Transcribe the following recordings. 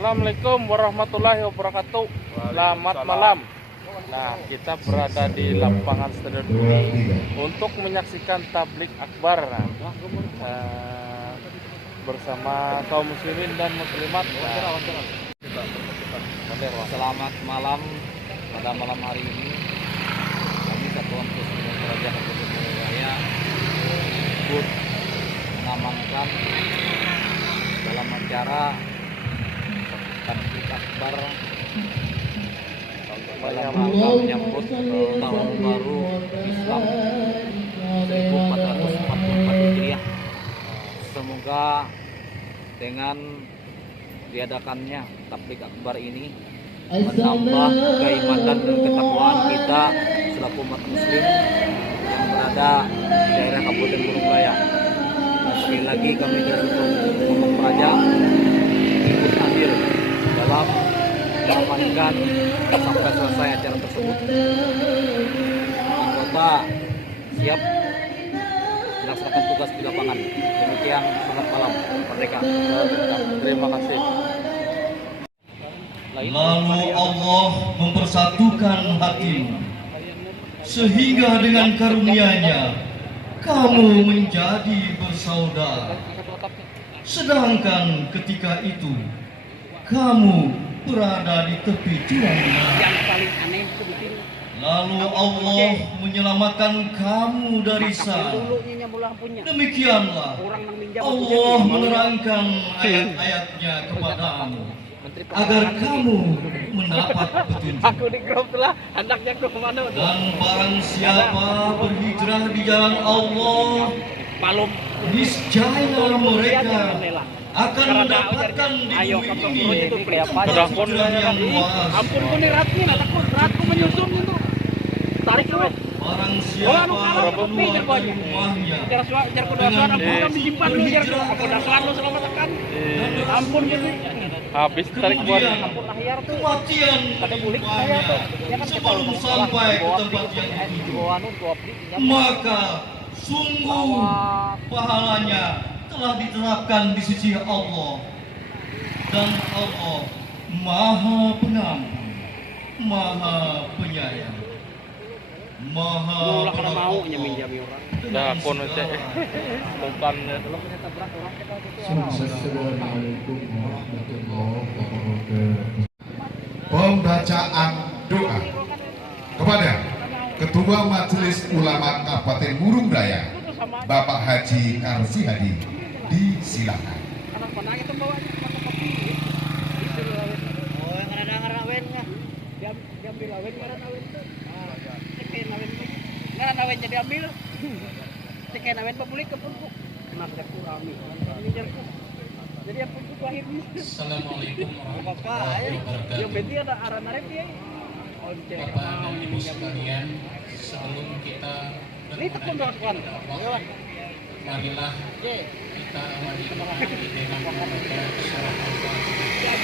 Assalamualaikum warahmatullahi wabarakatuh. Selamat malam. Nah, kita berada di lapangan Stadion Uni untuk menyaksikan tablik akbar bersama kaum muslimin dan muslimat. Selamat malam. Pada malam hari ini kami Satuan Muslim Raja Kabupaten Raya ikut mengamankan dalam acara tablik akbar dalam rangka menyambut tahun baru Islam 1444 Hijriah. Semoga dengan diadakannya tablik akbar ini menambah keimanan dan ketakwaan kita selaku umat muslim yang berada di daerah Kabupaten Gunung Raya. Dan sekali lagi kami dari Gunung Praja ikut andil dalam mengamankan sampai selesai acara tersebut. Anggota siap melaksanakan tugas di lapangan. Demikian, selamat malam, merdeka. Terima kasih. Lalu Allah mempersatukan hatimu, sehingga dengan karunia-Nya kamu menjadi bersaudara. Sedangkan ketika itu kamu berada di tepi jurang. Lalu Allah menyelamatkan kamu dari sana. Demikianlah Allah menerangkan ayat-ayatnya kepadamu agar kamu mendapat petunjuk. Aku di grup lah, anaknya ke mana? Dan barang siapa berhijrah di jalan Allah, niscaya mereka akan mendapatkan di bumi ini kesudahan yang luas. Ampun ku nih ratnya, takut ratku menyusun itu. Tarik lu. Barang siapa keluar dari rumahnya dengan disimpan lu jar aku dasar lu selamat tekan. Ampun gitu. Habis tarik buat kematian menimpa sebelum sampai ke tempat yang dituju, maka sungguh pahalanya telah diterapkan di sisi Allah, dan Allah Maha Pengampun, Maha Penyayang, Maha Pengampun. dah kono cek bukan Assalamualaikum warahmatullahi wabarakatuh. Pembacaan doa kepada Ketua Majelis Ulama Kabupaten Murung Raya, Bapak Haji Karsi Hadi, disilakan. Cekai nawen pabuli ke pungkuk. Kenapa kurami? Jadi yang pungkuk lahir ini. Assalamualaikum warahmatullahi wabarakatuh. Yang berarti ada arah narep ya. Bapak dan Ibu sekalian, sebelum kita bermunajat kepada Allah, marilah kita awali dengan membaca surah Al-Fatihah.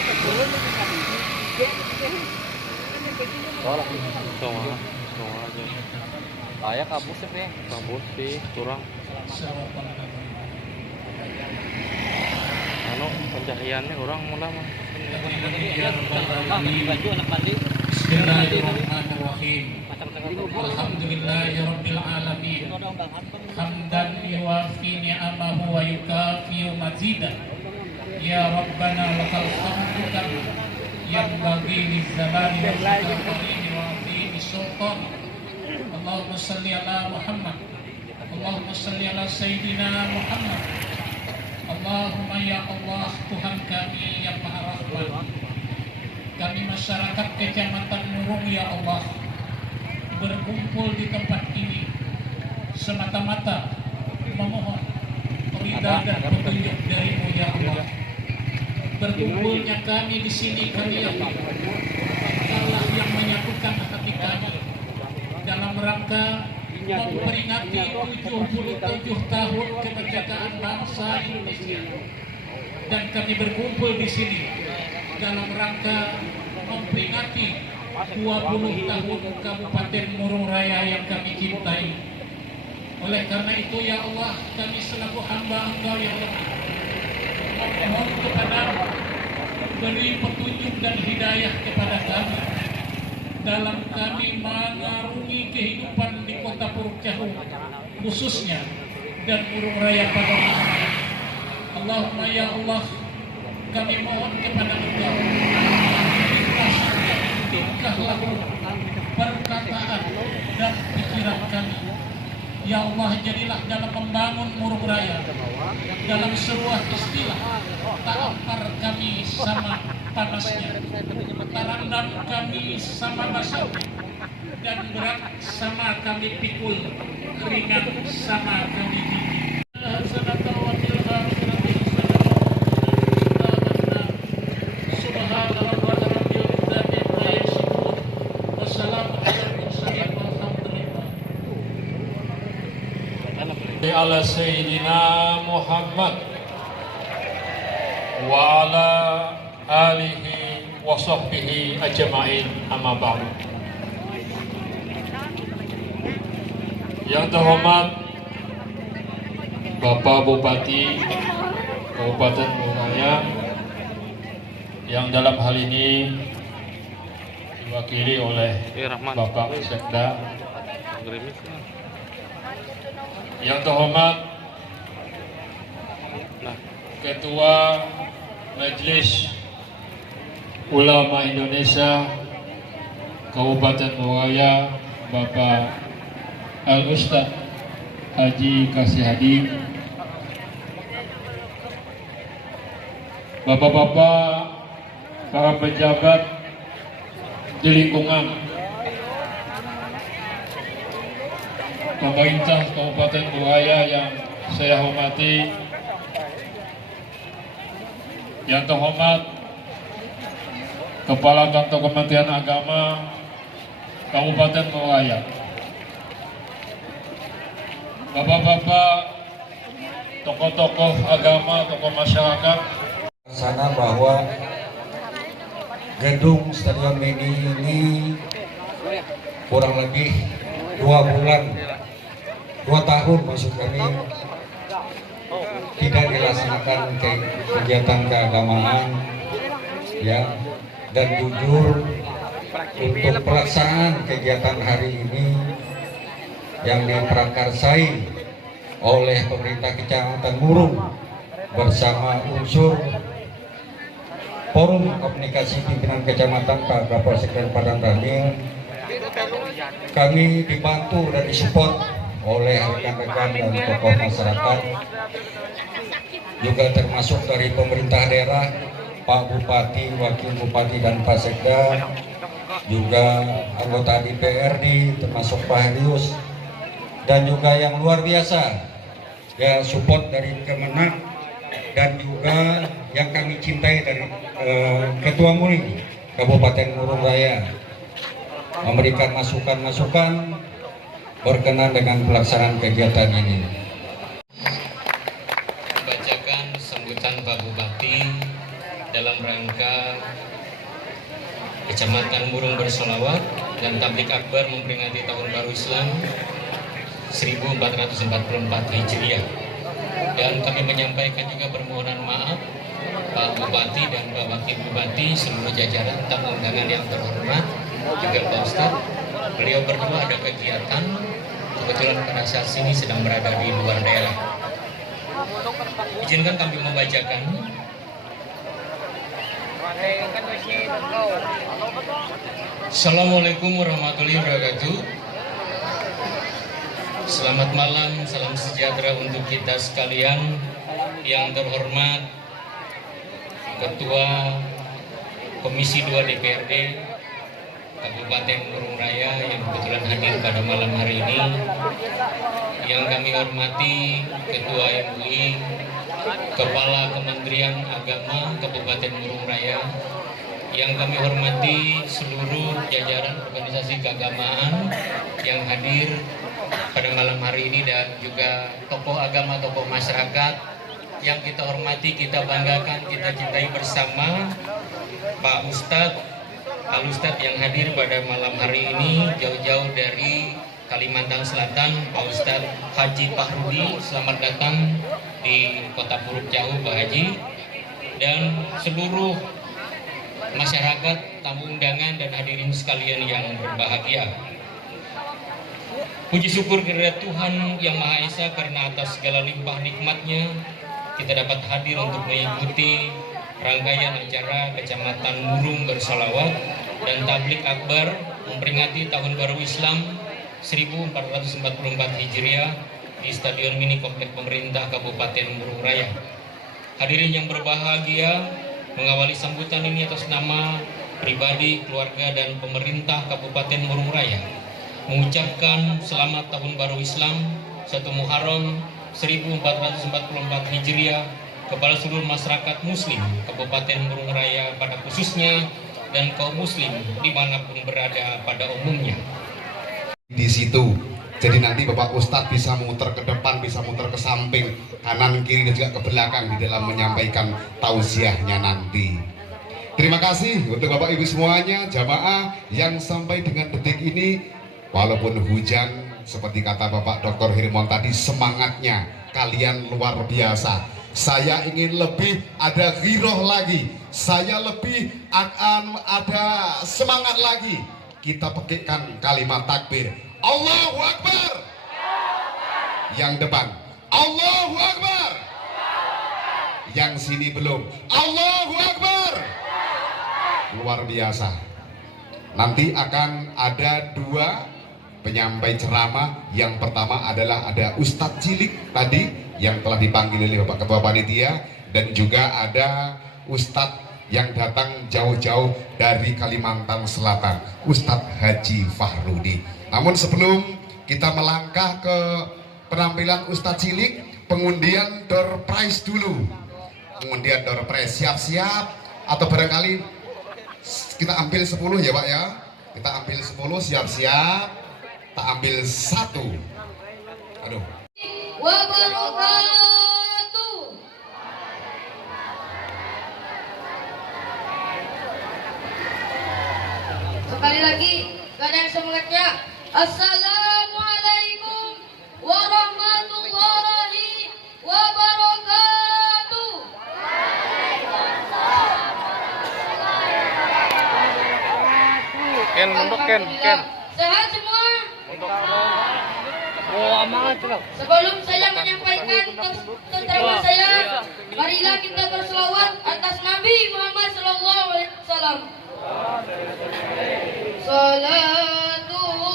saya kabus ya, kabus sih kurang. Anu pencahariannya orang mulai mah. Bismillahirrahmanirrahim. Alhamdulillahirabbil alamin. Hamdan yuwafi ni'amahu wa yukafi mazidah. Ya Rabbana lakal hamdu kama yanbaghi lizzamani wal makani wa fi sultan. Allahumma salli ala Muhammad. Allahumma salli ala Sayyidina Muhammad. Allahumma ya Allah, Tuhan kami yang Maha Rahman, kami masyarakat Kecamatan Murung ya Allah berkumpul di tempat ini semata-mata memohon ridha dan petunjuk dari-Mu ya Allah. Berkumpulnya kami di sini kami yakin Allah yang menyatukan hati kami dalam rangka memperingati 77 tahun kemerdekaan bangsa Indonesia, dan kami berkumpul di sini dalam rangka memperingati 20 tahun Kabupaten Murung Raya yang kami cintai. Oleh karena itu ya Allah, kami selaku hamba Engkau yang lemah memohon kepada beri petunjuk dan hidayah kepada kami dalam kami mengarungi kehidupan di kota Puruk Jahu khususnya dan Murung Raya pada umumnya. Allahumma ya Allah, kami mohon kepada Engkau tingkah laku, perkataan dan pikiran kami. Ya Allah, jadilah dalam membangun Murung Raya dalam sebuah istilah tak ampar kami sama panasnya, tarandam kami sama basahnya, dan berat sama kami pikul, ringan sama kami gigit. ala Sayyidina Muhammad wa ala alihi wa sahbihi ajma'in, amma ba'du. Yang terhormat Bapak Bupati Kabupaten Murung Raya, yang dalam hal ini diwakili oleh Bapak Sekda, yang terhormat Ketua Majelis Ulama Indonesia Kabupaten Murung Raya, Bapak Al-Ustaz Haji Kasih Hadi, Bapak-bapak, para pejabat di lingkungan pemerintah Kabupaten Murung Raya yang saya hormati, yang terhormat Kepala Kantor Kementerian Agama Kabupaten Murung Raya, Bapak-bapak, tokoh-tokoh agama, tokoh masyarakat. Sana bahwa gedung Stadion Mini ini kurang lebih 2 tahun maksud kami tidak dilaksanakan kegiatan keagamaan, ya, dan jujur untuk pelaksanaan kegiatan hari ini yang diprakarsai oleh pemerintah Kecamatan Murung bersama unsur Forum Komunikasi Pimpinan Kecamatan Pak Kapolsek dan Padang Ranting, kami dibantu dan disupport oleh rekan-rekan dan tokoh masyarakat, juga termasuk dari pemerintah daerah, Pak Bupati, Wakil Bupati dan Pak Sekda, juga anggota DPRD termasuk Pak Herius, dan juga yang luar biasa ya support dari Kemenak, dan juga yang kami cintai dari Ketua MUI Kabupaten Murung Raya memberikan masukan-masukan berkenan dengan pelaksanaan kegiatan ini. Bacakan sambutan Pak Bupati dalam rangka Kecamatan Murung bersolawat dan tablik akbar memperingati Tahun Baru Islam 1444 Hijriah. Dan kami menyampaikan juga permohonan maaf Pak Bupati dan Pak Wakil Bupati, seluruh jajaran, tamu undangan yang terhormat, juga Pak Ustadz. Beliau berdua ada kegiatan, kebetulan pada saat ini sedang berada di luar daerah. Izinkan kami membacakan. Assalamualaikum warahmatullahi wabarakatuh. Selamat malam, salam sejahtera untuk kita sekalian. Yang terhormat Ketua Komisi 2 DPRD Kabupaten Murung Raya yang kebetulan hadir pada malam hari ini, yang kami hormati Ketua MUI, Kepala Kementerian Agama Kabupaten Murung Raya, yang kami hormati seluruh jajaran organisasi keagamaan yang hadir pada malam hari ini, dan juga tokoh agama, tokoh masyarakat yang kita hormati, kita banggakan, kita cintai bersama. Pak Ustadz, Al-Ustadz yang hadir pada malam hari ini jauh-jauh dari Kalimantan Selatan, Pak Ustadz Haji Pahrudi, selamat datang di Kota Puruk Jahu Pak Haji, dan seluruh masyarakat, tamu undangan, dan hadirin sekalian yang berbahagia. Puji syukur kepada Tuhan Yang Maha Esa karena atas segala limpah nikmat-Nya kita dapat hadir untuk mengikuti rangkaian acara Kecamatan Murung bersalawat dan tablik akbar memperingati Tahun Baru Islam 1444 Hijriah di Stadion Mini Komplek Pemerintah Kabupaten Murung Raya. Hadirin yang berbahagia, mengawali sambutan ini atas nama pribadi, keluarga, dan pemerintah Kabupaten Murung Raya mengucapkan selamat Tahun Baru Islam 1 Muharram 1444 Hijriah kepada seluruh masyarakat Muslim Kabupaten Murung Raya pada khususnya dan kaum Muslim dimanapun berada pada umumnya. Di situ, jadi nanti Bapak Ustadz bisa muter ke depan, bisa muter ke samping, kanan kiri dan juga ke belakang di dalam menyampaikan tausiahnya nanti. Terima kasih untuk Bapak Ibu semuanya, jamaah yang sampai dengan detik ini. Walaupun hujan, seperti kata Bapak Dr. Hirmon tadi, semangatnya kalian luar biasa. Saya ingin lebih ada ghiroh lagi. Saya lebih akan ada semangat lagi. Kita pakaikan kalimat takbir. Allahu Akbar. Yang depan. Allahu Akbar. Yang sini belum. Allahu Akbar. Luar biasa. Nanti akan ada 2 penyampai ceramah. Yang pertama adalah ada Ustadz Cilik tadi yang telah dipanggil oleh Bapak Ketua Panitia, dan juga ada Ustadz yang datang jauh-jauh dari Kalimantan Selatan, Ustadz Haji Fahrudi. Namun sebelum kita melangkah ke penampilan Ustadz Cilik, pengundian door prize dulu. Pengundian door prize, siap-siap, atau barangkali kita ambil 10 ya Pak ya. Kita ambil 10, siap-siap. Tak ambil 1. Aduh. Wabarakatuh. Sekali lagi, gak ada yang semangatnya. Assalamualaikum warahmatullahi wabarakatuh. Ken, mundur Ken. Sehat semua? Sebelum saya menyampaikan keterangan saya, marilah kita berselawat atas Nabi Muhammad SAW. Salatullah,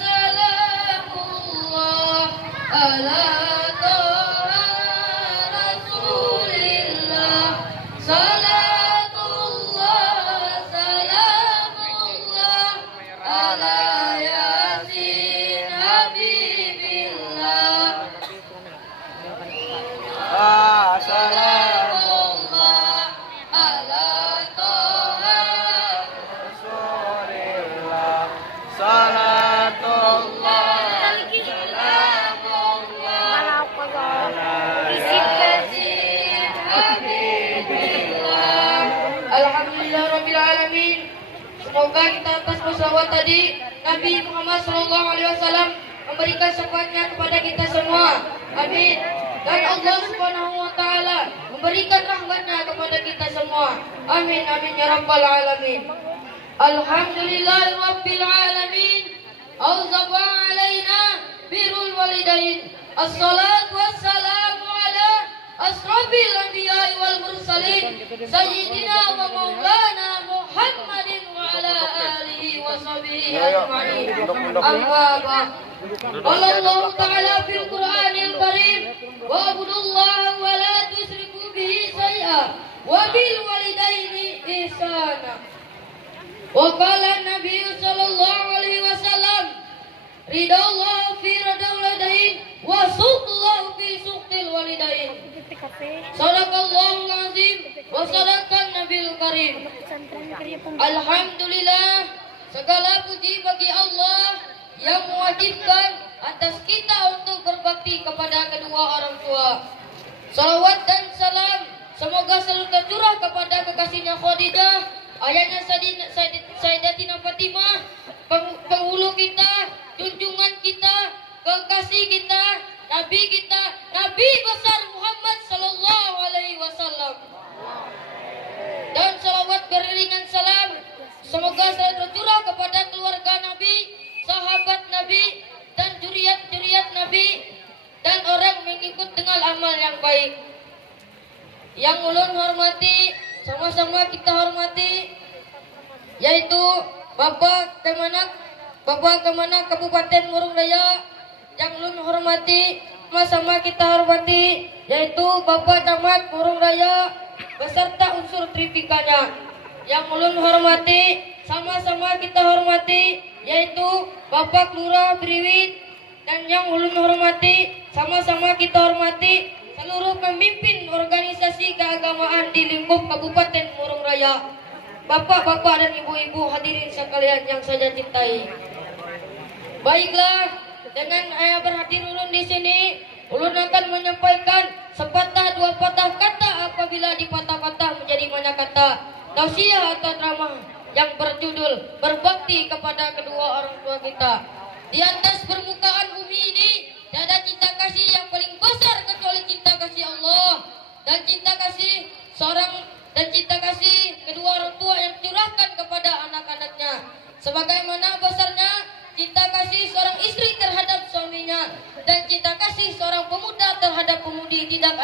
salamullah, ala toha Rasulillah. Salatullah, salamullah, ala yasin habibillah. Salamullah, ala toha Rasulillah. Salatullah, salamullah, ala yasin habibillah. Alhamdulillah Rabbil Alamin. Semoga kita atas berselawat tadi Nabi Muhammad SAW memberikan syafaatnya kepada kita semua. Amin. Dan Allah Subhanahu wa taala memberikan rahmatnya kepada kita semua. Amin amin ya rabbal alamin. Alhamdulillah Rabbil Alamin. Auzaqa alaina birrul walidain. Assalatu wassalamu ala asrafil anbiya'i wal mursalin sayyidina wa maulana Muhammadin wa ala alihi wa sahbihi ajma'in. Amma ba'd. Qala Allah ta'ala fil Qur'anil Karim wa'budullaha wa la tusyriku bihi syai'a wa bil walidaini ihsana. Wa qala Nabi sallallahu alaihi wasallam ridallahu fi ridal walidain wa suqallahu fi suqil walidain. Sadaqallahul azim wa sadaqan nabil karim. Alhamdulillah, segala puji bagi Allah yang mewajibkan atas kita untuk berbakti kepada kedua orang tua. Salawat dan salam semoga selalu tercurah kepada kekasihnya Khadidah, ayahnya Sayyidatina Fatimah, penghulu kita, junjungan kita, kekasih kita, Nabi besar Muhammad sallallahu alaihi wasallam. Dan salawat ulun hormati, sama-sama kita hormati, yaitu Bapak Kemenak Kabupaten Murung Raya. Yang ulun hormati, sama-sama kita hormati, yaitu Bapak Camat Murung Raya beserta unsur tripikanya. Yang ulun hormati, sama-sama kita hormati, yaitu Bapak Lurah Briwit. Dan yang ulun hormati, sama-sama kita hormati seluruh pemimpin organisasi keagamaan di lingkup Kabupaten Murung Raya. Bapak-bapak dan ibu-ibu hadirin sekalian yang saya cintai. Baiklah, dengan berhadir ulun di sini, ulun akan menyampaikan sepatah dua patah kata apabila dipatah-patah menjadi banyak kata. Tausiah atau drama yang berjudul berbakti kepada kedua orang tua kita. Di atas permukaan bumi ini tiada cinta kasih yang paling besar kecuali cinta kasih Allah dan cinta kasih kedua orang tua yang curahkan kepada anak-anaknya. Sebagaimana besarnya cinta kasih seorang istri terhadap suaminya dan cinta kasih seorang pemuda terhadap pemudi tidak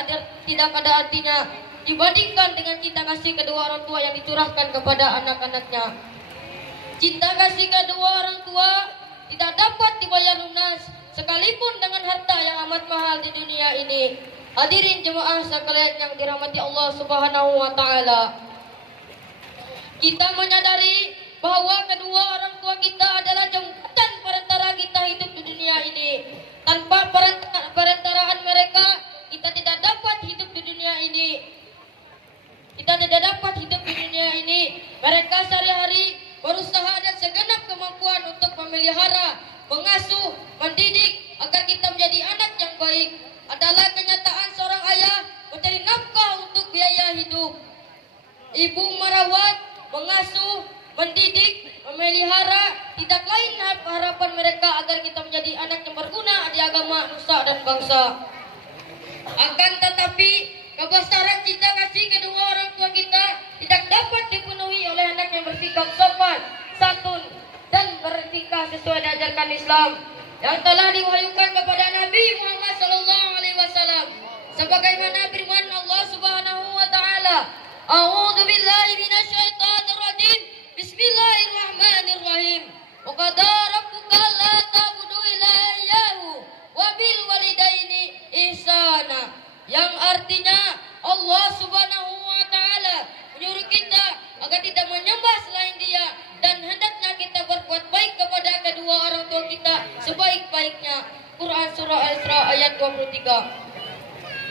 ada artinya dibandingkan dengan cinta kasih kedua orang tua yang dicurahkan kepada anak-anaknya. Cinta kasih kedua orang tua tidak dapat dibayar lunas sekalipun dengan harta yang amat mahal di dunia ini. Hadirin jemaah sekalian yang dirahmati Allah Subhanahu wa taala. Kita menyadari bahwa kedua orang tua kita adalah jembatan perantara kita hidup di dunia ini. Tanpa perantaraan mereka, kita tidak dapat hidup di dunia ini. Mereka sehari-hari berusaha dan segenap kemampuan untuk memelihara, mengasuh, mendidik agar kita menjadi anak yang baik. Adalah kenyataan seorang ayah mencari nafkah untuk biaya hidup. Ibu merawat, mengasuh, mendidik, memelihara tidak lain harapan mereka agar kita menjadi anak yang berguna di agama, nusa dan bangsa. Akan tetapi kebesaran cinta kasih kedua orang tua kita tidak dapat dipenuhi oleh anak yang bersikap sopan, santun dan berfikah sesuai diajarkan Islam yang telah diwahyukan kepada Nabi Muhammad SAW. Sebagaimana firman Allah Subhanahu wa taala, A'udzu billahi minasyaitonir rajim. Bismillahirrahmanirrahim. Wa qadara rabbuka alla ta'budu illa iyyahu wa bil walidaini ihsana. Yang artinya Allah Subhanahu wa taala menyuruh kita agar tidak menyembah selain Dia dan hendaknya kita berbuat baik kepada kedua orang tua kita sebaik-baiknya. Quran surah Al-Isra ayat 23.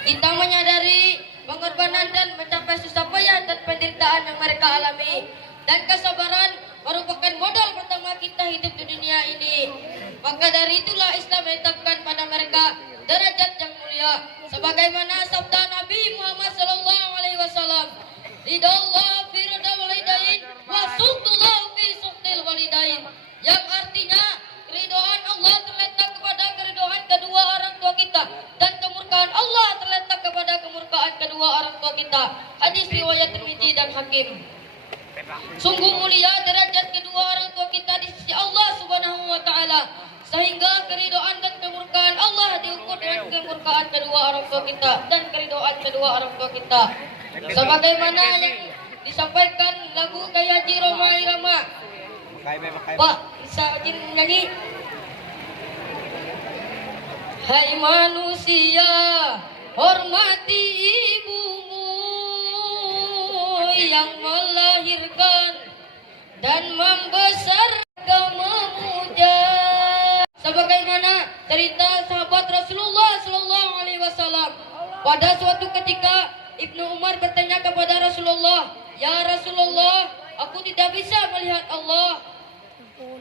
Kita menyadari pengorbanan dan mencapai susah payah dan penderitaan yang mereka alami, dan kesabaran merupakan modal pertama kita hidup di dunia ini. Maka dari itulah Islam menetapkan pada mereka derajat yang mulia, sebagaimana sabda Nabi Muhammad SAW, ridallah fi ridal walidain wa suhtullah fi suhtil walidain, yang artinya keridhaan Allah terletak kepada keridhaan kedua orang tua kita dan kemurkaan Allah terletak kepada kemurkaan kedua orang tua kita. Hadis riwayat Tirmidzi dan Hakim. Sungguh mulia derajat kedua orang tua kita di sisi Allah Subhanahu wa taala, sehingga keridhaan dan kemurkaan Allah diukur dengan kemurkaan kedua orang tua kita dan keridhaan kedua orang tua kita. Sebagaimana yang disampaikan lagu Gaya Haji Roma Irama. Pak, bisa izin nyanyi? Hai manusia, hormati ibumu yang melahirkan dan membesarkan memuja. Sebagaimana cerita sahabat Rasulullah SAW, pada suatu ketika Ibnu Umar bertanya kepada Rasulullah, "Ya Rasulullah, aku tidak bisa melihat Allah.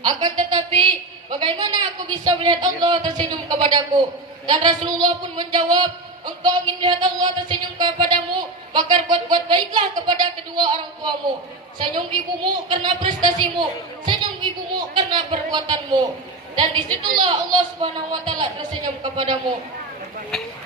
Akan tetapi, bagaimana aku bisa melihat Allah tersenyum kepadaku?" Dan Rasulullah pun menjawab, "Engkau ingin melihat Allah tersenyum kepadamu, maka buat baiklah kepada kedua orang tuamu. Senyum ibumu karena prestasimu, senyum ibumu karena perbuatanmu. Dan disitulah Allah Subhanahu wa taala tersenyum kepadamu.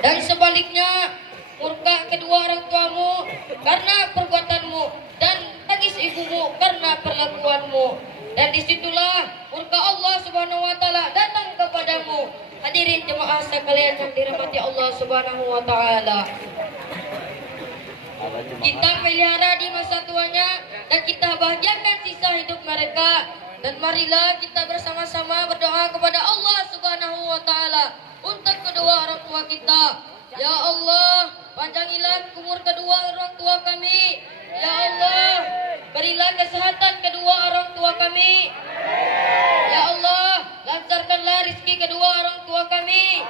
Dan sebaliknya, murka kedua orang tuamu karena perbuatanmu, dan tangis ibumu karena perlakuanmu. Dan disitulah murka Allah Subhanahu wa taala datang kepadamu." Hadirin jemaah sekalian yang dirahmati Allah Subhanahu wa taala. kita pelihara di masa tuanya, dan kita bahagiakan sisa hidup mereka. Dan marilah kita bersama-sama berdoa kepada Allah Subhanahu wa Ta'ala untuk kedua orang tua kita. Ya Allah, panjangilah umur kedua orang tua kami. Ya Allah, berilah kesehatan kedua orang tua kami. Ya Allah, lancarkanlah rezeki kedua orang tua kami.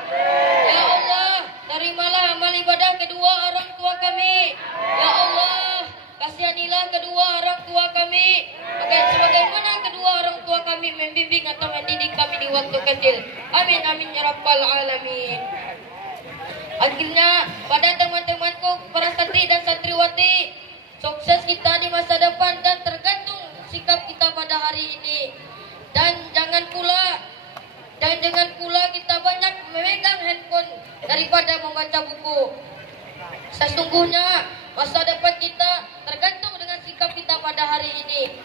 Ya Allah, terimalah amal ibadah kedua orang tua kami. Ya Allah, kasihanilah kedua orang tua kami, sebagaimana kedua orang tua kami membimbing atau mendidik kami di waktu kecil. Amin amin ya rabbal alamin. Akhirnya pada teman-temanku para santri dan santriwati, sukses kita di masa depan dan tergantung sikap kita pada hari ini. Dan jangan pula kita banyak memegang handphone daripada membaca buku. Sesungguhnya masa depan kita tergantung dengan sikap kita pada hari ini.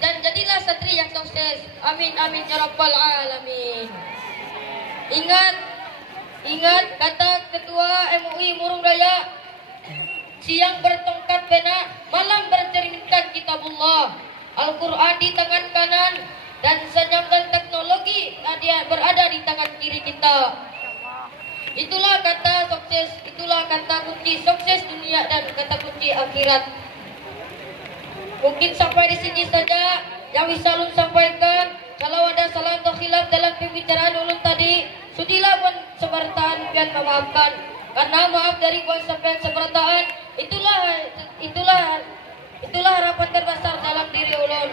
Dan jadilah santri yang sukses. Amin amin ya rabbal alamin. Ingat kata Ketua MUI Murung Raya, siang bertongkat pena, malam bercerminkan kitabullah. Al-Quran di tangan kanan dan senyapkan teknologi berada di tangan kiri kita. Itulah kata sukses, itulah kata kunci sukses dunia dan kata kunci akhirat. Mungkin sampai di sini saja yang bisa ulun sampaikan. Kalau ada salah atau khilaf dalam pembicaraan ulun tadi, sudilah pun sebertaan dan memaafkan. Karena maaf dari buat sampean sebertaan, itulah harapan terbesar dalam diri ulun.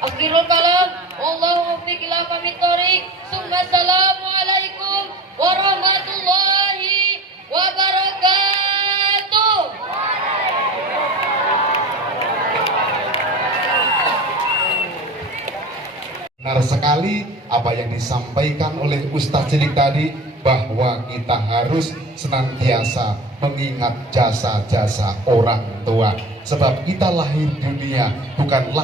Akhirul kalam, wallahu muwaffiq ila aqwamit thoriq. Assalamualaikum warahmatullahi wabarakatuh. Benar sekali apa yang disampaikan oleh Ustadz Cilik tadi, bahwa kita harus senantiasa mengingat jasa-jasa orang tua. Sebab kita lahir dunia bukan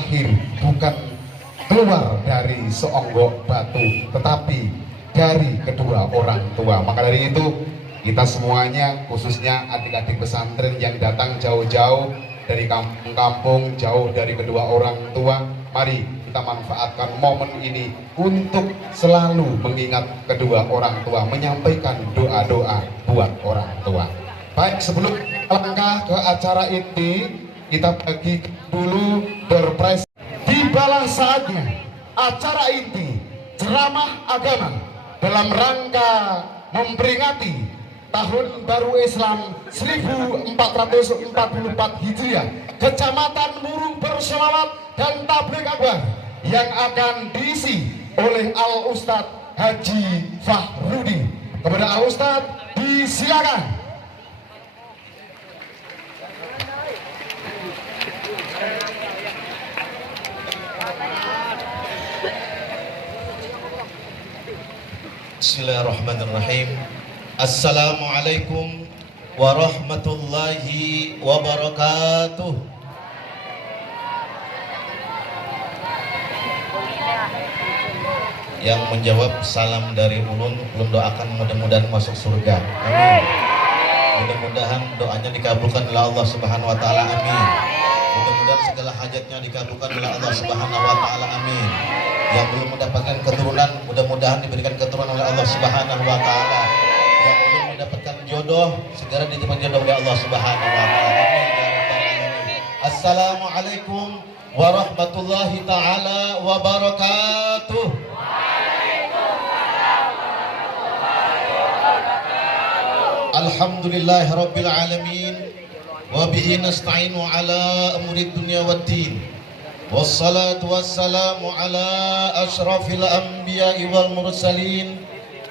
keluar dari seonggok batu, tetapi dari kedua orang tua. Maka dari itu kita semuanya, khususnya adik-adik pesantren yang datang jauh-jauh dari kampung-kampung, jauh dari kedua orang tua, mari kita manfaatkan momen ini untuk selalu mengingat kedua orang tua, menyampaikan doa-doa buat orang tua. Baik, sebelum langkah ke acara ini, kita bagi dulu berpres. Tibalah saatnya acara inti ceramah agama dalam rangka memperingati Tahun Baru Islam 1444 Hijriah, Kecamatan Murung Bersolawat dan Tabligh Akbar yang akan diisi oleh Al Ustadz Haji Fahrudi. Kepada Al Ustadz disilakan. Bismillahirrahmanirrahim. Assalamualaikum warahmatullahi wabarakatuh. Yang menjawab salam dari ulun doakan mudah-mudahan masuk surga. Amin. Mudah-mudahan doanya dikabulkan oleh Allah Subhanahu wa taala. Amin. Mudah-mudahan segala hajatnya dikabulkan oleh Allah Subhanahu wa taala. Amin. Yang belum mendapatkan keturunan, mudah-mudahan diberikan keturunan oleh Allah Subhanahu wa taala. Yang belum mendapatkan jodoh, segera diterima jodoh oleh Allah Subhanahu wa taala. Amin. Assalamualaikum warahmatullahi taala wabarakatuh. Alhamdulillahi rabbil alamin, wa bihi nasta'inu ala umuri dunya waddin. Wassalatu wassalamu ala ashrafil anbiya'i wal mursalin,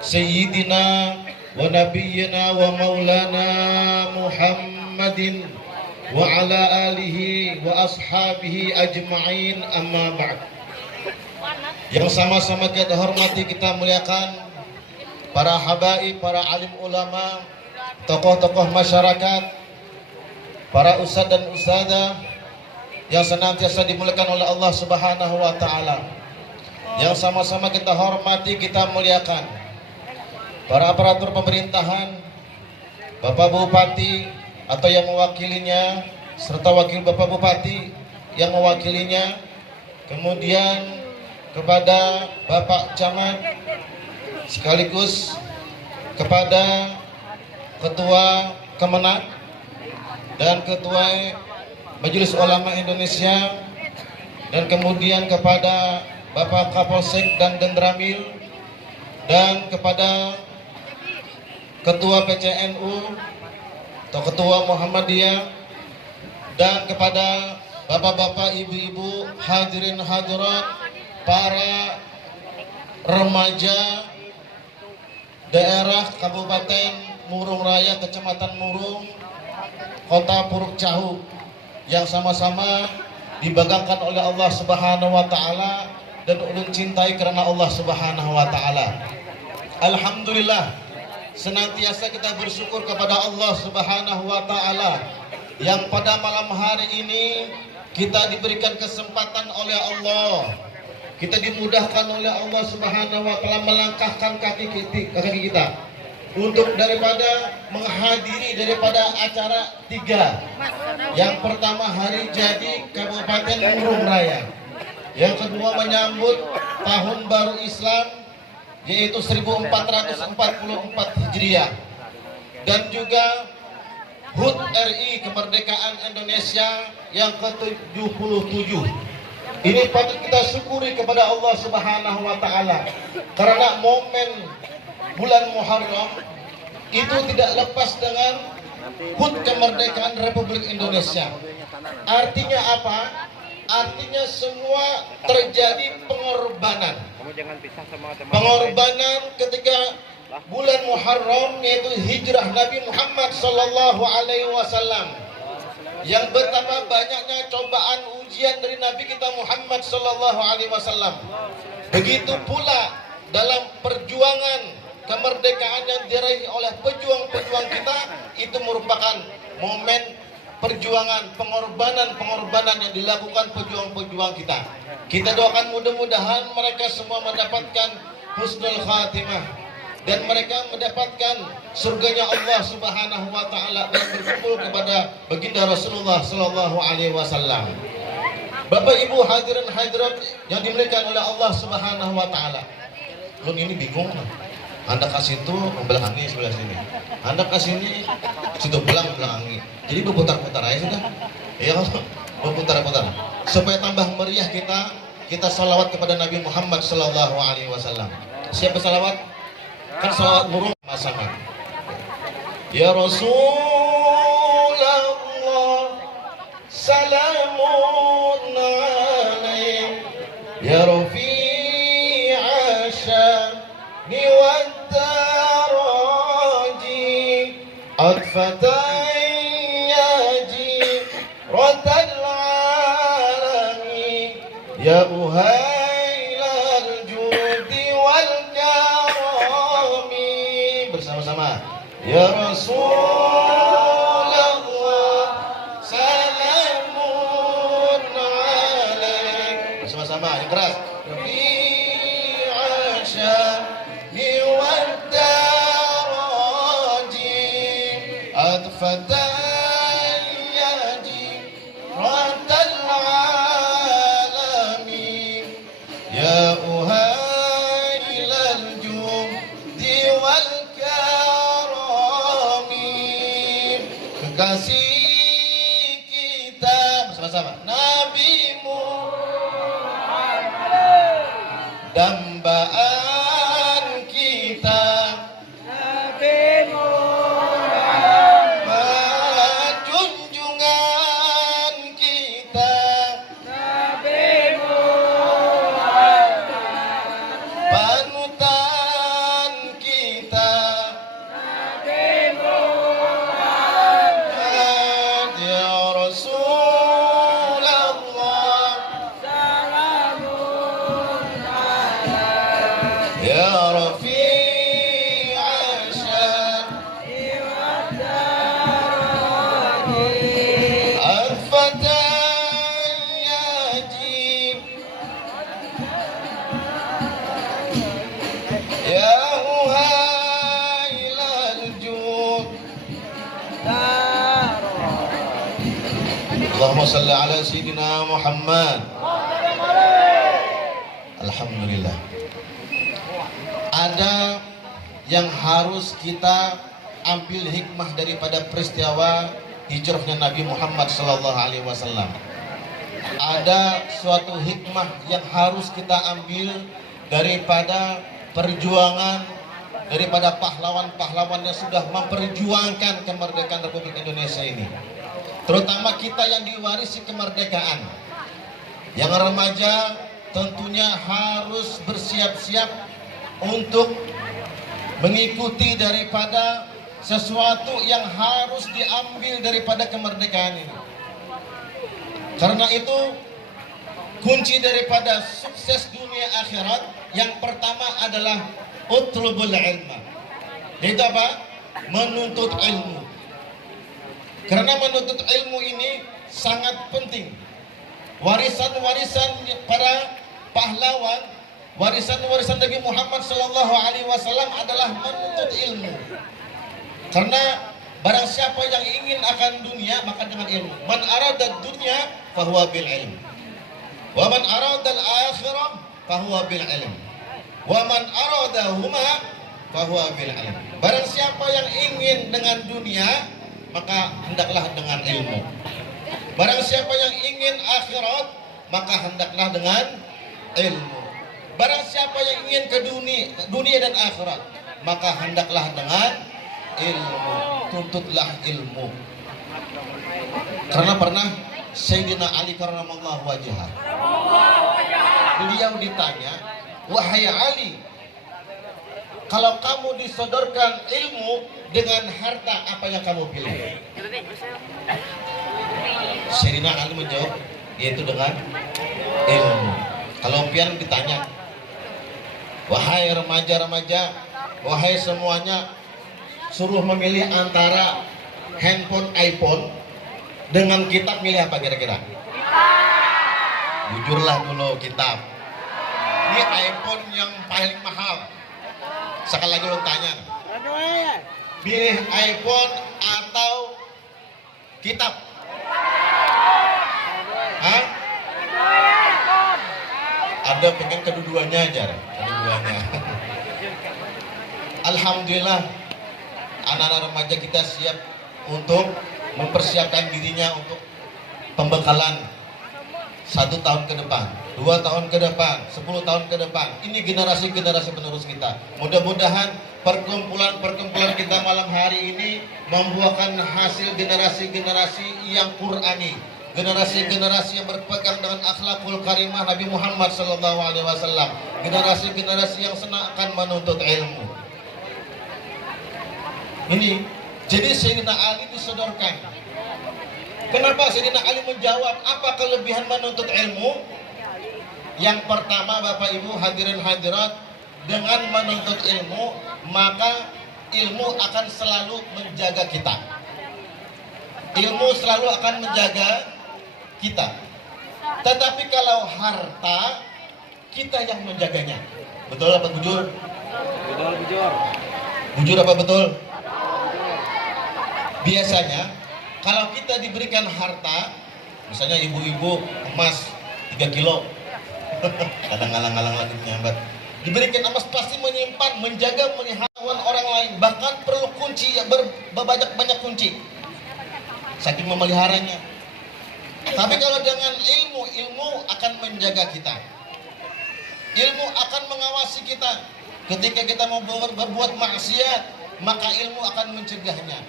sayyidina wa nabiyyina wa maulana Muhammadin wa ala alihi wa ashabihi ajma'in, amma ba'd. Yang sama-sama kita hormati, kita muliakan para habaib, para alim ulama, tokoh-tokoh masyarakat, para ustadz dan ustadzah yang senantiasa dimuliakan oleh Allah Subhanahu wa taala. Yang sama-sama kita hormati, kita muliakan para aparatur pemerintahan, Bapak Bupati, atau yang mewakilinya, serta wakil Bapak Bupati yang mewakilinya, kemudian kepada Bapak Camat, sekaligus kepada Ketua Kemenak dan Ketua Majelis Ulama Indonesia, dan kemudian kepada Bapak Kapolsek dan Dendramil, dan kepada Ketua PCNU atau Ketua Muhammadiyah, dan kepada bapak-bapak, ibu-ibu, hadirin hadirat, para remaja daerah Kabupaten Murung Raya, Kecamatan Murung, Kota Puruk Cahu, yang sama-sama dibanggakan oleh Allah Subhanahu wa taala dan ulun cintai karena Allah Subhanahu wa taala. Alhamdulillah, senantiasa kita bersyukur kepada Allah Subhanahu wa taala yang pada malam hari ini kita diberikan kesempatan oleh Allah. Kita dimudahkan oleh Allah Subhanahu wa taala melangkahkan kaki kita untuk daripada menghadiri daripada acara 3. Yang pertama hari jadi Kabupaten Murung Raya. Yang kedua menyambut tahun baru Islam yaitu 1444 Hijriah. Dan juga HUT RI kemerdekaan Indonesia yang ke-77. Ini patut kita syukuri kepada Allah Subhanahu wa taala karena momen bulan Muharram itu tidak lepas dengan HUT kemerdekaan Republik Indonesia. Artinya apa? Artinya semua terjadi pengorbanan. Pengorbanan ketika bulan Muharram, yaitu hijrah Nabi Muhammad sallallahu alaihi wasallam. Yang betapa banyaknya cobaan ujian dari Nabi kita Muhammad sallallahu alaihi wasallam. Begitu pula dalam perjuangan kemerdekaan yang diraih oleh pejuang-pejuang kita, itu merupakan momen perjuangan, pengorbanan yang dilakukan pejuang-pejuang kita. Kita doakan mudah-mudahan mereka semua mendapatkan husnul khatimah dan mereka mendapatkan surganya Allah Subhanahu wa taala dan berkumpul kepada baginda Rasulullah sallallahu alaihi wasallam. Bapak Ibu hadirin hadirat yang dimuliakan oleh Allah Subhanahu wa taala. Lu ini bingung. Anda kasih itu membelakangi sebelah sini. Anda kasih ini situ belakangi. Jadi berputar-putar aja sudah. Ya, berputar-putar. Supaya tambah meriah kita salawat kepada Nabi Muhammad sallallahu alaihi wasallam. Siapa salawat? Kan salawat murung sama. Ya Rasulullah salamun alaik ya Rafi'a syani wad daraji adfatan yaji ratal alami ya uhailal judi wal karami. Bersama-sama ya Rasulullah salamun alaik. Bersama-sama yang keras. Kasih kita bersama-sama Nabi Muhammad, dambaan kita Nabi Muhammad, junjungan kita Nabi Muhammad, panutan kita Nabi Muhammad. Allahumma salli ala Sayyidina Muhammad. Alhamdulillah. Ada yang harus kita ambil hikmah daripada peristiwa hijrahnya Nabi Muhammad sallallahu alaihi wasallam. Ada suatu hikmah yang harus kita ambil daripada perjuangan daripada pahlawan-pahlawan yang sudah memperjuangkan kemerdekaan Republik Indonesia ini. Terutama kita yang diwarisi kemerdekaan. Yang remaja tentunya harus bersiap-siap untuk mengikuti daripada sesuatu yang harus diambil daripada kemerdekaan ini. Karena itu kunci daripada sukses dunia akhirat yang pertama adalah utlubul ilma. Itu apa? Menuntut ilmu. Karena menuntut ilmu ini sangat penting. Warisan-warisan para pahlawan, warisan-warisan Nabi Muhammad SAW adalah menuntut ilmu. Karena barang siapa yang ingin akan dunia, maka dengan ilmu. Man arada dunya fahuwa bil ilm. Wa man arada al akhirah fahuwa bil ilm. Wa man arada huma fahuwa bil ilm. Barang siapa yang ingin dengan dunia, maka hendaklah dengan ilmu. Barang siapa yang ingin akhirat, maka hendaklah dengan ilmu. Barang siapa yang ingin ke dunia dan akhirat, maka hendaklah dengan ilmu. Tuntutlah ilmu. Karena pernah Sayyidina Ali karramallahu wajhah, beliau ditanya, wahai Ali, kalau kamu disodorkan ilmu dengan harta, apa yang kamu pilih? Sayyidina Ali menjawab, yaitu dengan ilmu. Kalau pian ditanya, wahai remaja-remaja, wahai semuanya, suruh memilih antara handphone iPhone dengan kitab, milih apa kira-kira? Jujurlah dulu, kitab. Ini iPhone yang paling mahal. Sekali lagi lu tanya, pilih iPhone atau kitab? Hah? Ada pengen kedua-duanya aja, kedua-duanya. Alhamdulillah, anak-anak remaja kita siap untuk mempersiapkan dirinya untuk pembekalan 1 tahun ke depan, 2 tahun ke depan, 10 tahun ke depan. Ini generasi-generasi penerus kita. Mudah-mudahan perkumpulan-perkumpulan kita malam hari ini membuahkan hasil generasi-generasi yang Qur'ani, generasi-generasi yang berpegang dengan akhlakul karimah Nabi Muhammad SAW, generasi-generasi yang senang akan menuntut ilmu. Ini, jadi Sayyidina Ali disodorkan. Kenapa Sayyidina Ali menjawab apa kelebihan menuntut ilmu? Yang pertama, Bapak Ibu hadirin hadirat, dengan menuntut ilmu, maka ilmu akan selalu menjaga kita. Ilmu selalu akan menjaga kita. Tetapi kalau harta, kita yang menjaganya. Betul apa bujur? Betul, bujur. Bujur apa betul? Biasanya kalau kita diberikan harta, misalnya ibu-ibu emas 3 kilo, kadang ngalang-ngalang lagi menyambat, diberikan emas pasti menyimpan, menjaga, melihara orang lain, bahkan perlu kunci, banyak kunci, saking memeliharanya. Tapi kalau dengan ilmu, ilmu akan menjaga kita, ilmu akan mengawasi kita. Ketika kita mau berbuat maksiat, maka ilmu akan mencegahnya.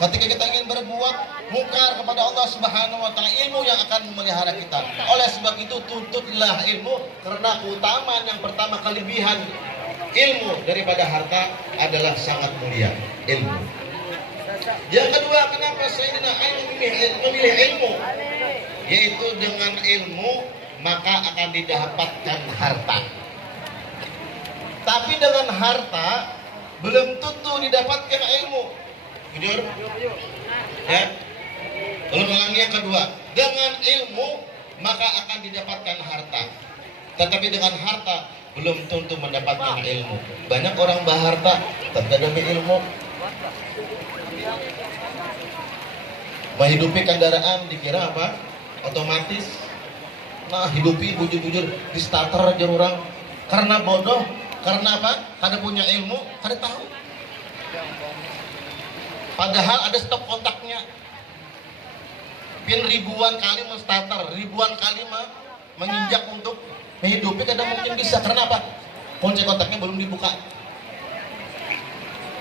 Ketika kita ingin berbuat mungkar kepada Allah Subhanahu wa Ta'ala, ilmu yang akan memelihara kita. Oleh sebab itu, tuntutlah ilmu, karena keutamaan yang pertama, kelebihan ilmu daripada harta adalah sangat mulia, ilmu. Yang kedua, kenapa Sayyidina Ali memilih ilmu? Yaitu dengan ilmu maka akan didapatkan harta. Tapi dengan harta belum tentu didapatkan ilmu. Jujur? Ya. Lalu ulangi yang kedua, dengan ilmu maka akan didapatkan harta. Tetapi dengan harta belum tentu mendapatkan ilmu. Banyak orang berharta tapi ada ilmu. Menghidupi kendaraan dikira apa? otomatis nah hidupi bujur-bujur di starter aja orang karena bodoh, karena apa? Karena punya ilmu, karena tahu. Padahal ada stop kontaknya. Pin ribuan kali men-starter, ribuan kali menginjak untuk menghidupi, kadang mungkin bisa. Karena apa? Kunci kontaknya belum dibuka.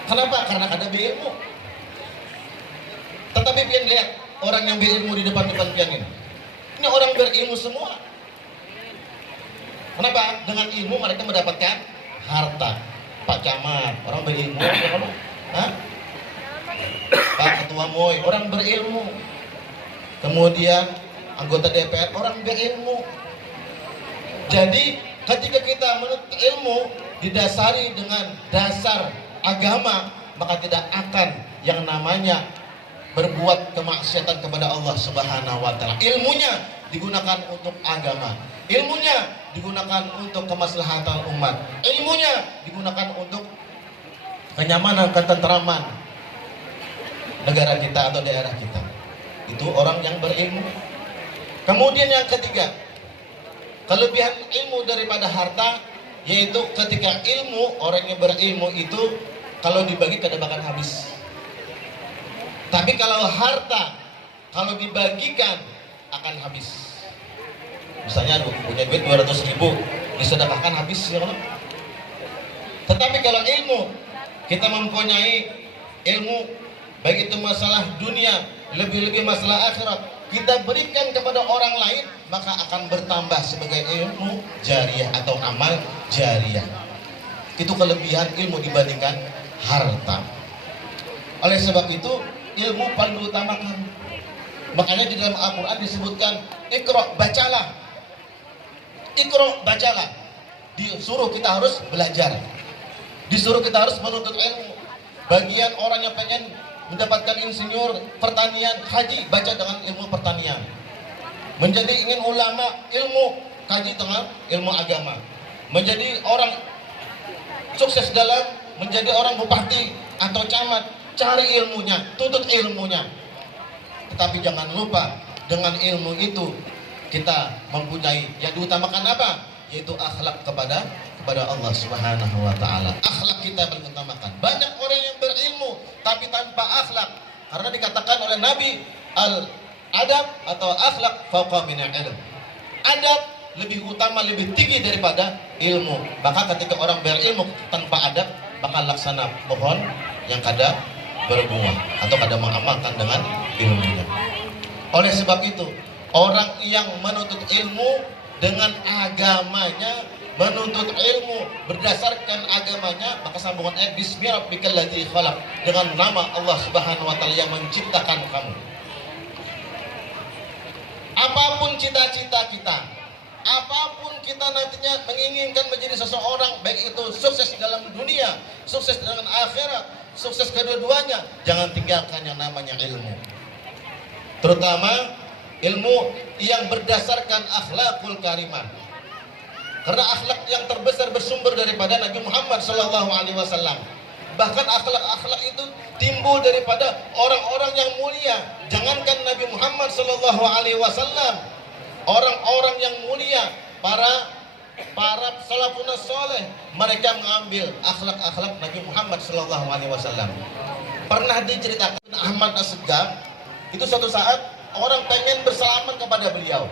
Kenapa? Karena ada berilmu. Tetapi pian lihat orang yang berilmu di depan-depan pian ini. Ini orang berilmu semua. Kenapa? Dengan ilmu mereka mendapatkan harta. Pak Camat, orang berilmu. Hah? Pak Ketua MOI, orang berilmu. Kemudian anggota DPR, orang berilmu. Jadi ketika kita menuntut ilmu didasari dengan dasar agama, maka tidak akan yang namanya berbuat kemaksiatan kepada Allah Subhanahu wa taala. Ilmunya digunakan untuk agama. Ilmunya digunakan untuk kemaslahatan umat. Ilmunya digunakan untuk kenyamanan, ketentraman negara kita atau daerah kita. Itu orang yang berilmu. Kemudian yang ketiga, kelebihan ilmu daripada harta, yaitu ketika ilmu, orang yang berilmu itu kalau dibagi kadang akan habis. Tapi kalau harta, kalau dibagikan akan habis. Misalnya punya duit 200.000, disedekahkan habis ya kan? Tetapi kalau ilmu, kita mempunyai ilmu, baik itu masalah dunia, lebih-lebih masalah akhirat, kita berikan kepada orang lain, maka akan bertambah sebagai ilmu jariah atau amal jariah. Itu kelebihan ilmu dibandingkan harta. Oleh sebab itu, ilmu paling diutamakan. Makanya di dalam Al-Quran disebutkan Iqra, bacalah. Iqra, bacalah. Disuruh kita harus belajar. Disuruh kita harus menuntut ilmu. Bagian orang yang pengen mendapatkan insinyur pertanian, haji, baca dengan ilmu pertanian. Menjadi ingin ulama, ilmu, kaji dengan ilmu agama. Menjadi orang sukses dalam menjadi orang bupati atau camat, cari ilmunya, tuntut ilmunya. Tetapi jangan lupa, dengan ilmu itu kita mempunyai yang diutamakan apa? Yaitu akhlak kepada Allah Subhanahu wa taala. Akhlak kita paling utamakan. Banyak orang yang berilmu tapi tanpa akhlak. Karena dikatakan oleh Nabi, al-adab atau akhlak fauqa minal ilm. Adab lebih utama, lebih tinggi daripada ilmu. Maka ketika orang berilmu tanpa adab, maka laksana pohon yang kada berbuah atau kada mengamalkan dengan ilmunya. Oleh sebab itu, orang yang menuntut ilmu dengan agamanya, menuntut ilmu berdasarkan agamanya, maka sambungan ayat Bismillahirrahmanirrahim, khalaq, dengan nama Allah Subhanahu wa taala yang menciptakan kamu. Apapun cita-cita kita, apapun kita nantinya menginginkan menjadi seseorang, baik itu sukses dalam dunia, sukses dengan akhirat, sukses kedua-duanya, jangan tinggalkan yang namanya ilmu. Terutama ilmu yang berdasarkan akhlakul karimah. Karena akhlak yang terbesar bersumber daripada Nabi Muhammad SAW. Bahkan akhlak-akhlak itu timbul daripada orang-orang yang mulia. Jangankan Nabi Muhammad SAW, orang-orang yang mulia, para salafun saleh, mereka mengambil akhlak-akhlak Nabi Muhammad SAW. Pernah diceritakan Ahmad As-Segaf, itu suatu saat orang pengen bersalaman kepada beliau.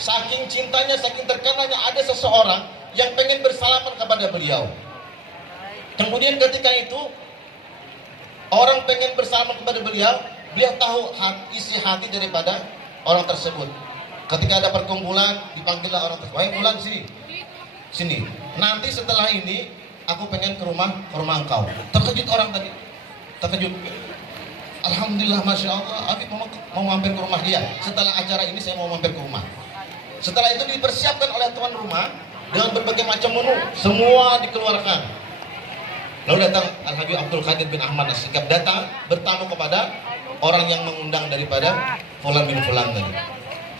Saking cintanya, saking terkenalnya, ada seseorang yang pengen bersalaman kepada beliau. Kemudian ketika itu orang pengen bersalaman kepada beliau, beliau tahu isi hati daripada orang tersebut. Ketika ada perkumpulan, dipanggillah orang tersebut, "Wahai fulan, sini. Nanti setelah ini aku pengen ke rumah engkau." Terkejut orang tadi. Terkejut. Alhamdulillah, Masya Allah, Abi mau mampir ke rumah dia. Setelah acara ini saya mau mampir ke rumah. Setelah itu dipersiapkan oleh tuan rumah dengan berbagai macam menu, semua dikeluarkan. Lalu datang Al-Habib Abdul Qadir bin Ahmad As-Segaf, datang bertamu kepada orang yang mengundang daripada Fulan bin Fulan tadi.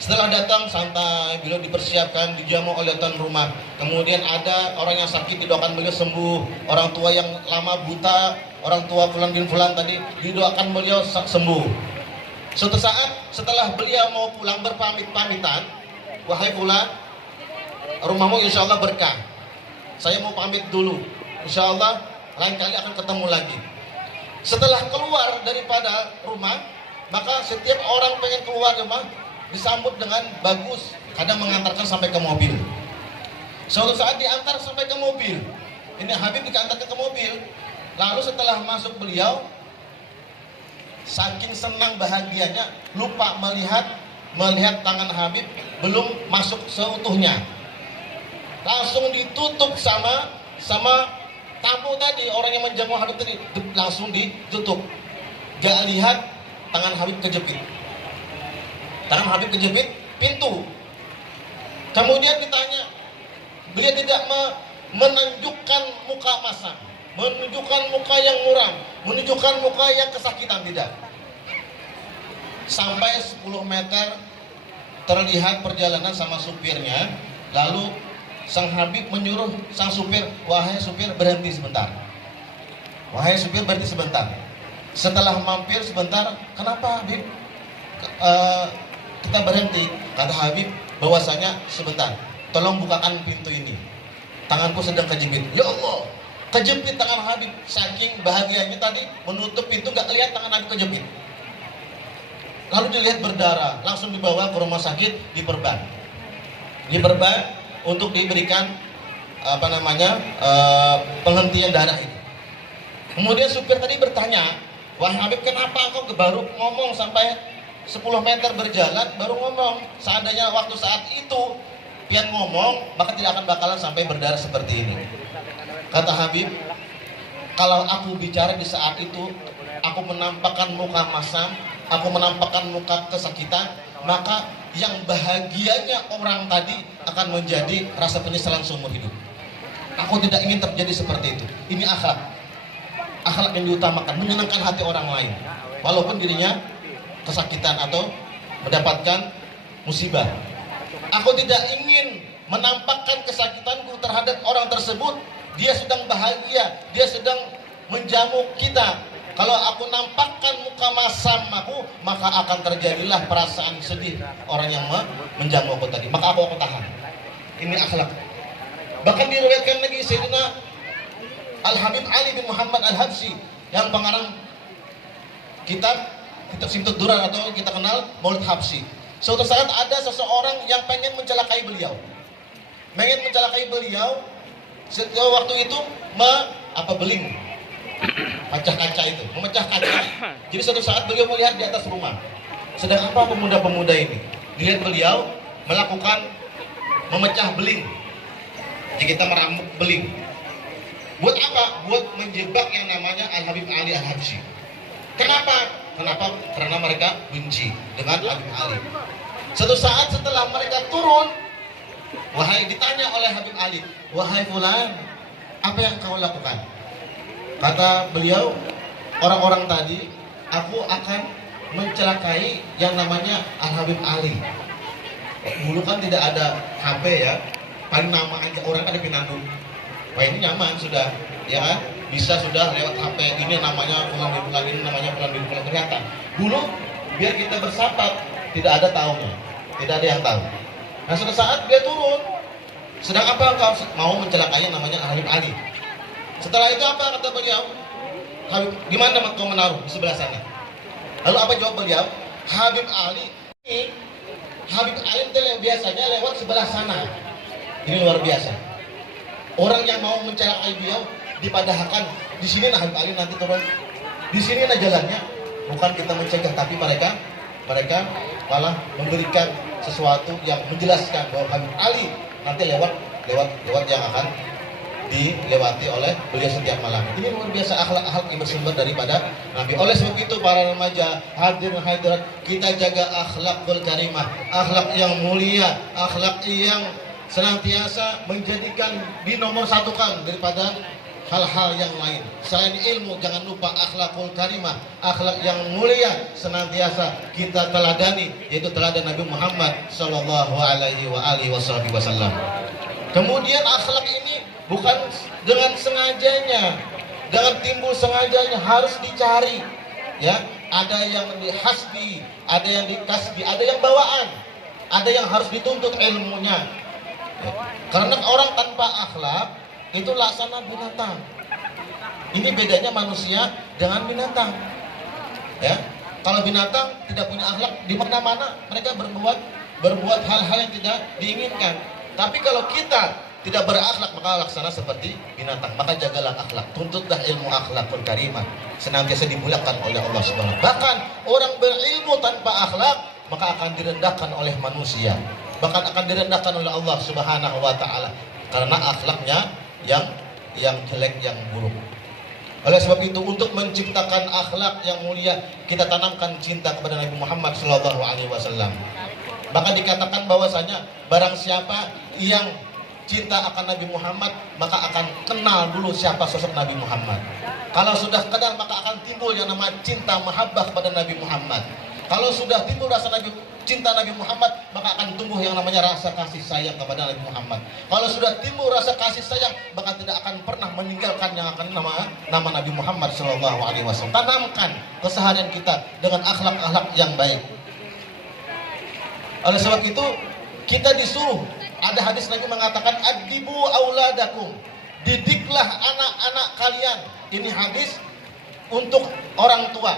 Setelah datang santai, beliau dipersiapkan, dijamu oleh tuan rumah. Kemudian ada orang yang sakit, didoakan beliau sembuh. Orang tua yang lama buta, orang tua Fulan bin Fulan tadi, didoakan beliau sembuh. Suatu saat setelah beliau mau pulang berpamit-pamitan, wahai fulan, rumahmu insya Allah berkah. Saya mau pamit dulu. Insya Allah lain kali akan ketemu lagi. Setelah keluar daripada rumah, maka setiap orang pengen keluar rumah disambut dengan bagus. Kadang mengantarkan sampai ke mobil. Suatu saat diantar sampai ke mobil. Ini Habib diantarkan ke mobil. Lalu setelah masuk beliau, saking senang bahagianya lupa melihat tangan Habib belum masuk seutuhnya. Langsung ditutup sama tamu tadi, orang yang menjamu Habib tadi langsung ditutup. Gak lihat tangan Habib kejepit. Tangan Habib kejepit pintu. Kemudian ditanya, beliau tidak menunjukkan muka masam, menunjukkan muka yang muram, menunjukkan muka yang kesakitan, tidak. Sampai 10 meter terlihat perjalanan sama supirnya. Lalu sang Habib menyuruh sang supir, wahai supir berhenti sebentar. Wahai supir berhenti sebentar. Setelah mampir sebentar, kenapa Habib kita berhenti? Kata Habib bahwasanya sebentar, tolong bukakan pintu ini. Tanganku sedang kejepit. Ya Allah, kejepit tangan Habib. Saking bahagianya tadi menutup pintu, gak lihat tangan Habib kejepit. Lalu dilihat berdarah, langsung dibawa ke rumah sakit, diperban untuk diberikan penghentian darah itu. Kemudian supir tadi bertanya, wah Habib, kenapa kau baru ngomong sampai 10 meter berjalan baru ngomong? Seandainya waktu saat itu pian ngomong, maka tidak akan bakalan sampai berdarah seperti ini. Kata Habib, kalau aku bicara di saat itu, aku menampakkan muka masam, aku menampakkan muka kesakitan, maka yang bahagianya orang tadi akan menjadi rasa penyesalan seumur hidup. Aku tidak ingin terjadi seperti itu. Ini akhlak yang diutamakan, menyenangkan hati orang lain, walaupun dirinya kesakitan atau mendapatkan musibah. Aku tidak ingin menampakkan kesakitanku terhadap orang tersebut. Dia sedang bahagia, dia sedang menjamu kita. Kalau aku nampakkan muka masam aku, maka akan terjadilah perasaan sedih orang yang menjamu aku tadi. Maka aku tahan. Ini akhlak. Bahkan diriwayatkan lagi Sayyidina Al-Habib Ali bin Muhammad Al-Habsyi yang pengarang kitab Simtud Durar atau kita kenal Maulid Habsyi. Suatu saat ada seseorang yang pengen mencelakai beliau. Waktu itu beling, memecah kaca. Jadi suatu saat beliau melihat di atas rumah, sedang apa pemuda-pemuda ini. Dilihat beliau melakukan memecah beling. Jadi kita merampok beling. Buat apa? Buat menjebak yang namanya Al-Habib Ali Al-Habsyi. Kenapa? Karena mereka benci dengan Habib Ali. Suatu saat setelah mereka turun, ditanya oleh Habib Ali, wahai fulan, apa yang kau lakukan? Kata beliau, orang-orang tadi, aku akan mencelakai yang namanya Al-Habib Ali. Dulu kan tidak ada HP ya, paling nama aja orang kan ada pinandu. Wah ini nyaman sudah, ya kan? Bisa sudah lewat HP, ini namanya pulang ini namanya pulang kelihatan. Dulu biar kita bersapa, tidak ada tahunya, tidak ada yang tahu. Nah suatu saat dia turun, sedang apa engkau mau mencelakai yang namanya Habib Ali? Setelah itu apa kata beliau? Habib, gimana kau menaruh di sebelah sana? Lalu apa jawab beliau? Habib Ali biasanya lewat sebelah sana. Ini luar biasa. Orang yang mau mencelakai beliau dipadahkan di sini Habib Ali nanti turun. Di sini jalannya. Bukan kita mencegah, tapi mereka malah memberikan sesuatu yang menjelaskan bahwa Habib Ali nanti lewat yang akan dilewati oleh beliau setiap malam. Ini luar biasa akhlak yang bersumber daripada Nabi. Oleh sebab itu para remaja hadirin hadirat, kita jaga akhlakul karimah, akhlak yang mulia, akhlak yang senantiasa menjadikan dinomor satukan daripada hal-hal yang lain. Selain ilmu, jangan lupa akhlakul karimah, akhlak yang mulia senantiasa kita teladani, yaitu teladan Nabi Muhammad sallallahu alaihi wasallam. Kemudian akhlak ini bukan dengan sengajanya, dengan timbul sengajanya, harus dicari, ya. ada yang dihasbi, ada yang dikasbi, ada yang bawaan, ada yang harus dituntut ilmunya. Ya. Karena orang tanpa akhlak itu laksana binatang. Ini bedanya manusia dengan binatang. Ya, kalau binatang tidak punya akhlak, di mana-mana mereka berbuat hal-hal yang tidak diinginkan. Tapi kalau kita tidak berakhlak, maka laksana seperti binatang. Maka jagalah akhlak, tuntutlah ilmu akhlakul karimah, senantiasa dimuliakan oleh Allah Subhanahu. Bahkan orang berilmu tanpa akhlak maka akan direndahkan oleh manusia, bahkan akan direndahkan oleh Allah Subhanahu wa taala karena akhlaknya yang jelek, yang buruk. Oleh sebab itu, untuk menciptakan akhlak yang mulia, kita tanamkan cinta kepada Nabi Muhammad SAW. Maka dikatakan bahwasanya barang siapa yang cinta akan Nabi Muhammad, maka akan kenal dulu siapa sosok Nabi Muhammad. Kalau sudah kenal, maka akan timbul yang namanya cinta mahabbah kepada Nabi Muhammad. Kalau sudah timbul rasa cinta Nabi Muhammad, maka akan tumbuh yang namanya rasa kasih sayang kepada Nabi Muhammad. Kalau sudah timbul rasa kasih sayang, maka tidak akan pernah meninggalkan yang akan nama Nabi Muhammad SAW. Tanamkan keseharian kita dengan akhlak-akhlak yang baik. Oleh sebab itu, kita disuruh, ada hadis Nabi mengatakan, adibu auladakum, didiklah anak-anak kalian. Ini hadis untuk orang tua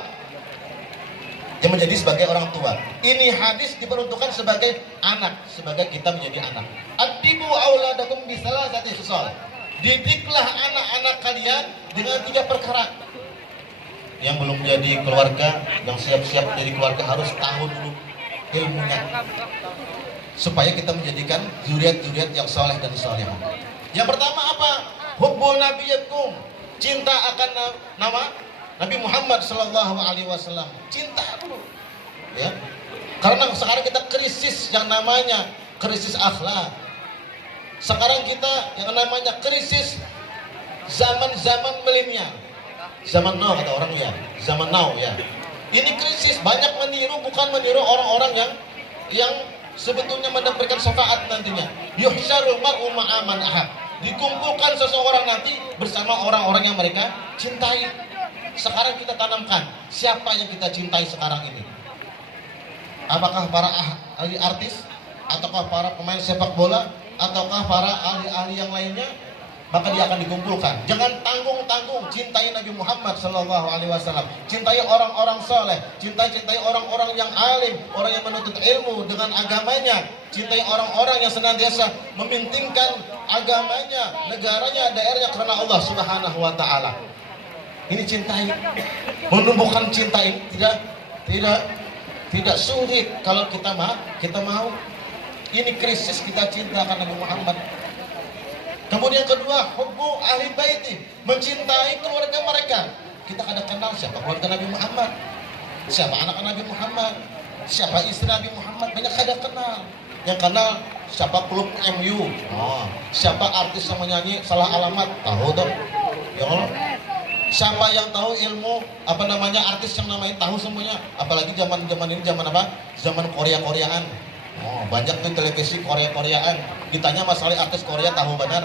yang menjadi sebagai orang tua. Ini hadis diperuntukkan sebagai anak, sebagai kita menjadi anak. Adibu auladakum bisalasati khisal, didiklah anak-anak kalian dengan 3 perkara. Yang belum jadi keluarga, yang siap-siap menjadi keluarga harus tahu dulu ilmunya, supaya kita menjadikan zuriat-zuriat yang soleh dan solehah. Yang pertama apa? Hubbu nabiyakum, cinta akan nama Nabi Muhammad SAW. Cinta dulu, ya. Karena sekarang kita krisis yang namanya krisis akhlak. Sekarang kita yang namanya krisis zaman milenial, zaman now kata orang ya, zaman now ya. Ini krisis, banyak meniru, bukan meniru orang-orang yang sebetulnya mendapatkan syafaat nantinya. Yuhsyarul mar'u ma'a man ahab, dikumpulkan seseorang nanti bersama orang-orang yang mereka cintai. Sekarang kita tanamkan siapa yang kita cintai sekarang ini. Apakah para ahli artis, ataukah para pemain sepak bola, ataukah para ahli-ahli yang lainnya? Maka dia akan dikumpulkan. Jangan tanggung-tanggung, cintai Nabi Muhammad SAW, cintai orang-orang soleh, cintai orang-orang yang alim, orang yang menuntut ilmu dengan agamanya, cintai orang-orang yang senantiasa mementingkan agamanya, negaranya, daerahnya karena Allah Subhanahu wa taala. Ini cintai. Menumbuhkan cinta ini tidak sulit kalau kita mau. Ini krisis kita cinta akan Nabi Muhammad. Kemudian kedua, hubbu ahli baiti, mencintai keluarga mereka. Kita kada kenal siapa keluarga Nabi Muhammad, siapa anak Nabi Muhammad, siapa istri Nabi Muhammad, banyak kada kenal. Yang kenal siapa klub MU, siapa artis yang menyanyi salah alamat, tahu dong. Ya Allah. Siapa yang tahu ilmu artis yang namanya tahu semuanya. Apalagi zaman ini zaman apa? Zaman Korea-Koreaan. Banyak tuh televisi Korea-Koreaan. Ditanya masalah artis Korea tahu benar.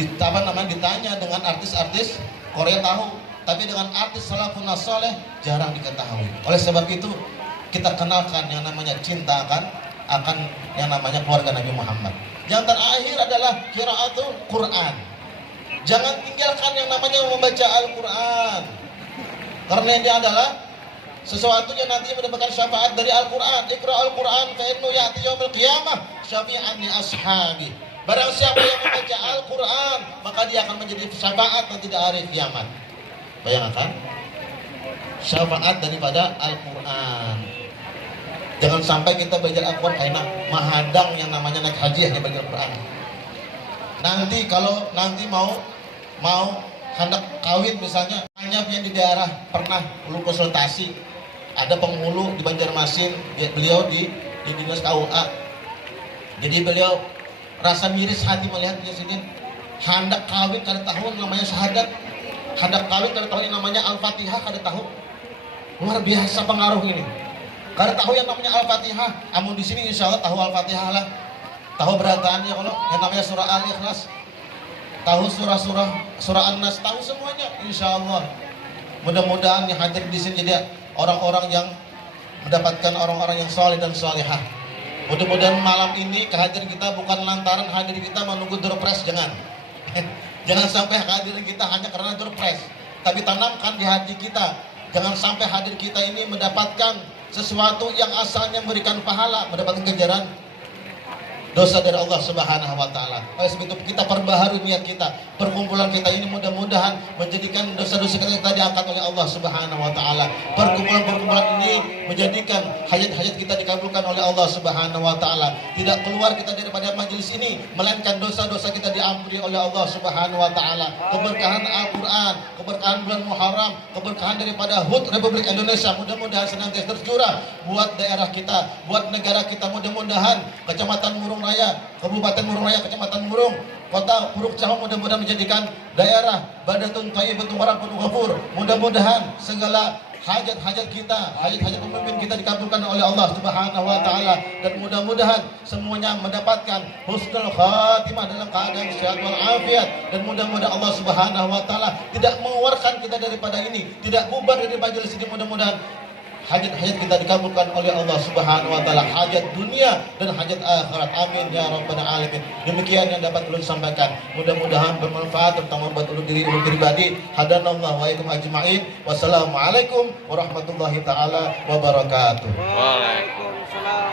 Ditanya dengan artis-artis Korea tahu, tapi dengan artis salafun saleh jarang diketahui. Oleh sebab itu kita kenalkan yang namanya cinta akan yang namanya keluarga Nabi Muhammad. Yang terakhir adalah qiraatul Quran. Jangan tinggalkan yang namanya membaca Al-Quran, karena ini adalah sesuatu yang nanti mendapatkan syafaat dari Al-Quran. Iqra Al-Quran fa innahu ya'ti yaumil qiyamah syafi'an li ashabi. Barang siapa yang membaca Al-Quran, maka dia akan menjadi syafaat nanti di hari kiamat. Bayangkan syafaat daripada Al-Quran. Jangan sampai kita belajar Al-Quran karena mahadang yang namanya naik haji hanya belajar Al-Quran. Nanti kalau mau hendak kawin misalnya, hanya yang di daerah pernah perlu konsultasi, ada penghulu di Banjarmasin, beliau di dinas KUA. Jadi beliau rasa miris hati melihat dia sini hendak kawin kada tahu namanya syahadat, hendak kawin kada tahu yang namanya Al-Fatihah, kada tahu. Luar biasa pengaruh ini. Kada tahu yang namanya Al-Fatihah. Amun di sini insya Allah tahu Al-Fatihah lah. Tahu berataannya kalau yang namanya surah Al-Ikhlas, tahu surah An-Nas, tahu semuanya insya Allah. Mudah-mudahan yang hadir di sini jadi orang-orang yang mendapatkan orang-orang yang soleh dan solehah. Mudah-mudahan malam ini kehadiran kita bukan lantaran hadir kita menunggu door prize, jangan. Jangan sampai hadirin kita hanya karena door prize, tapi tanamkan di hati kita. Jangan sampai hadir kita ini mendapatkan sesuatu yang asalnya memberikan pahala, mendapatkan ganjaran dosa dari Allah Subhanahu wa taala. Oleh sebab itu kita perbaharui niat kita. Perkumpulan kita ini mudah-mudahan menjadikan dosa-dosa kita diangkat oleh Allah Subhanahu wa taala. Perkumpulan-perkumpulan ini menjadikan hajat-hajat kita dikabulkan oleh Allah Subhanahu wa taala. Tidak keluar kita daripada majelis ini melainkan dosa-dosa kita diampuni oleh Allah Subhanahu wa taala. Keberkahan Al-Qur'an, keberkahan bulan Muharram, keberkahan daripada HUT Republik Indonesia mudah-mudahan senantiasa tercurah buat daerah kita, buat negara kita. Mudah-mudahan Kecamatan Murung Raya, Kabupaten Murung Raya, Kecamatan Murung, Kota Puruk Cahong mudah-mudahan menjadikan daerah Badatun Thayyibatun Warakun Ghafur. Mudah-mudahan segala hajat-hajat kita, hajat-hajat pemimpin kita dikabulkan oleh Allah Subhanahu wa taala, dan mudah-mudahan semuanya mendapatkan husnul khatimah dalam keadaan sehat wal afiat, dan mudah-mudahan Allah Subhanahu wa taala tidak mengeluarkan kita daripada ini, tidak bubar dari majelis ini. Mudah-mudahan hajat-hajat kita dikabulkan oleh Allah Subhanahu wa taala, hajat dunia dan hajat akhirat. Amin ya rabbal alamin. Demikian yang dapat ulun sampaikan. Mudah-mudahan bermanfaat terutama buat ulun diri ulun pribadi. Hadanallahu wa iyyakum ajma'in. Wassalamualaikum warahmatullahi taala wabarakatuh. Waalaikumsalam.